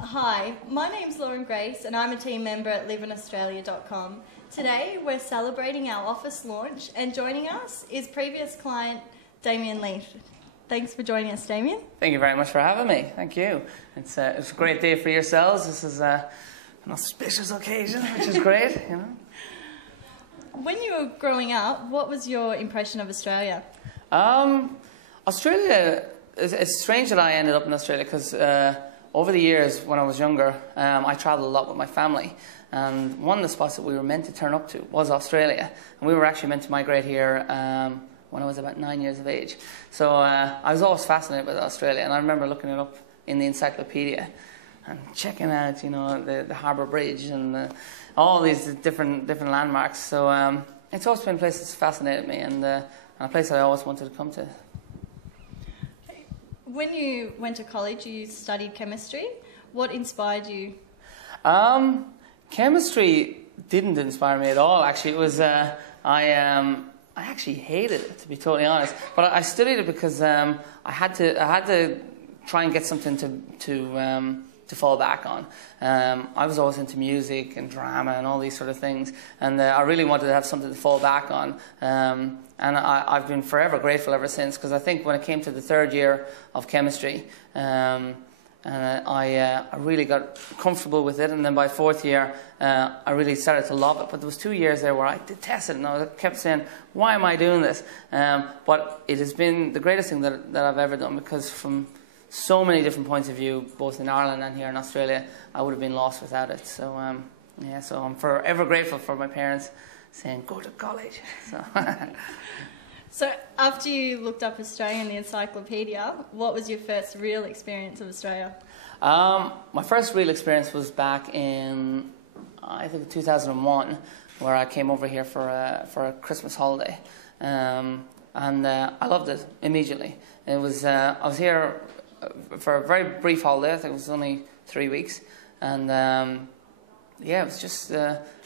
Hi, my name's Lauren Grace and I'm a team member at liveanaustralia.com. Today we're celebrating our office launch and joining us is previous client Damien Leith. Thanks for joining us, Damien. Thank you very much for having me. Thank you. It's a great day for yourselves. This is an auspicious occasion, which is great. When you were growing up, what was your impression of Australia? Australia, it's strange that I ended up in Australia because over the years when I was younger, I travelled a lot with my family. And one of the spots that we were meant to turn up to was Australia. And we were actually meant to migrate here when I was about 9 years of age. So I was always fascinated with Australia. And I remember looking it up in the encyclopedia and checking out, the Harbour Bridge and all these different landmarks. So it's always been a place that's fascinated me and a place I always wanted to come to. When you went to college, you studied chemistry. What inspired you? Chemistry didn't inspire me at all. Actually, it was I actually hated it, to be totally honest. But I studied it because I had to try and get something to fall back on. I was always into music and drama and all these sort of things, and I really wanted to have something to fall back on. And I've been forever grateful ever since, because I think when it came to the third year of chemistry, I really got comfortable with it, and then by fourth year, I really started to love it. But there was 2 years there where I detested it, and I kept saying, why am I doing this? But it has been the greatest thing that I've ever done, because from so many different points of view, both in Ireland and here in Australia, I would have been lost without it. So, so I'm forever grateful for my parents saying, go to college. So after you looked up Australia in the encyclopedia, what was your first real experience of Australia? My first real experience was back in, I think, 2001, where I came over here for a Christmas holiday. And I loved it immediately. It was I was here for a very brief holiday. I think it was only 3 weeks. And it was just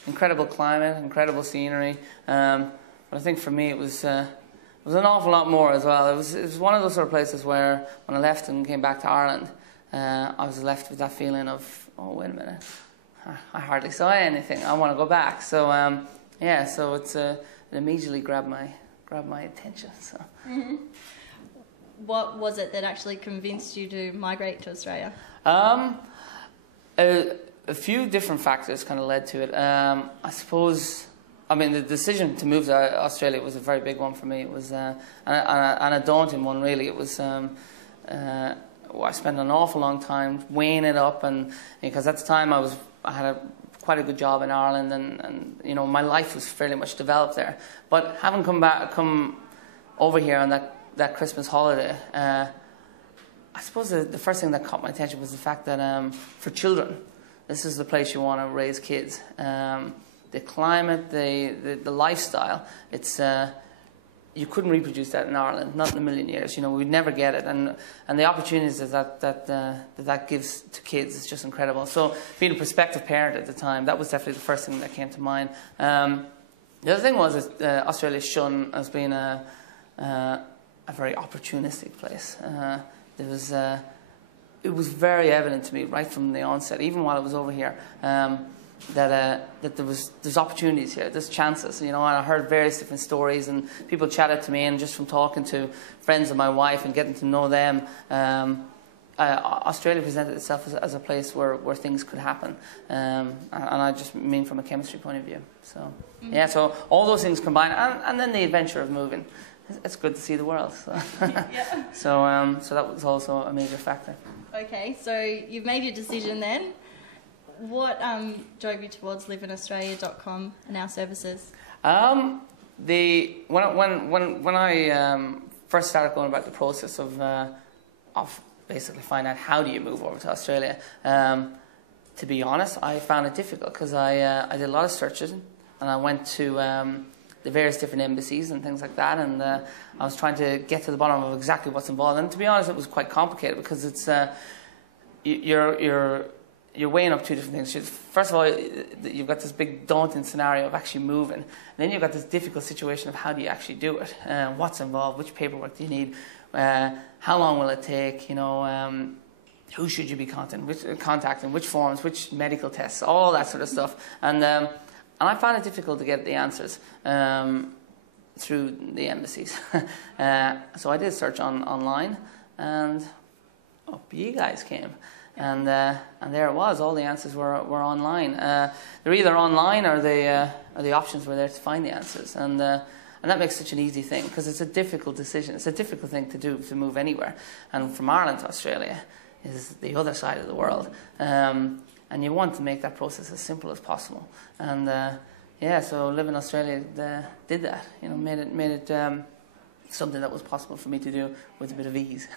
incredible climate, incredible scenery. But I think for me it was an awful lot more as well. It was one of those sort of places where when I left and came back to Ireland, I was left with that feeling of, oh, wait a minute, I hardly saw anything. I want to go back. So so it immediately grabbed my attention. So. Mm-hmm. What was it that actually convinced you to migrate to Australia? A few different factors kind of led to it. I suppose, the decision to move to Australia was a very big one for me. It was and a daunting one, really. It was I spent an awful long time weighing it up, and because at the time I had quite a good job in Ireland, and my life was fairly much developed there. But having come over here on that Christmas holiday, I suppose the first thing that caught my attention was the fact that for children, this is the place you want to raise kids. The climate, the lifestyle, it's you couldn't reproduce that in Ireland, not in a million years. We'd never get it, and the opportunities that gives to kids is just incredible. So being a prospective parent at the time, that was definitely the first thing that came to mind. The other thing was that Australia's shown as being a very opportunistic place. It was very evident to me right from the onset, even while I was over here, that there's opportunities here, there's chances, and I heard various different stories, and people chatted to me, and just from talking to friends of my wife and getting to know them, Australia presented itself as a place where things could happen, and I just mean from a chemistry point of view. So so all those things combined, and then the adventure of moving. It's good to see the world. So. Yeah. So that was also a major factor. Okay, so you've made your decision then. What drove you towards liveanaustralia.com and our services? When I first started going about the process of basically finding out how do you move over to Australia, to be honest, I found it difficult because I did a lot of searches, and I went to the various different embassies and things like that, and I was trying to get to the bottom of exactly what's involved. And to be honest, it was quite complicated because it's you're weighing up two different things. First of all, you've got this big daunting scenario of actually moving, and then you've got this difficult situation of how do you actually do it, what's involved, which paperwork do you need, how long will it take, who should you be contacting, which forms, which medical tests, all that sort of stuff. And I found it difficult to get the answers through the embassies. So I did search online, and up you guys came. And there it was. All the answers were online. They're either online or the options were there to find the answers. And that makes such an easy thing, because it's a difficult decision. It's a difficult thing to do, to move anywhere. And from Ireland to Australia is the other side of the world. And you want to make that process as simple as possible. And so Live in Australia did that. Made it something that was possible for me to do with a bit of ease.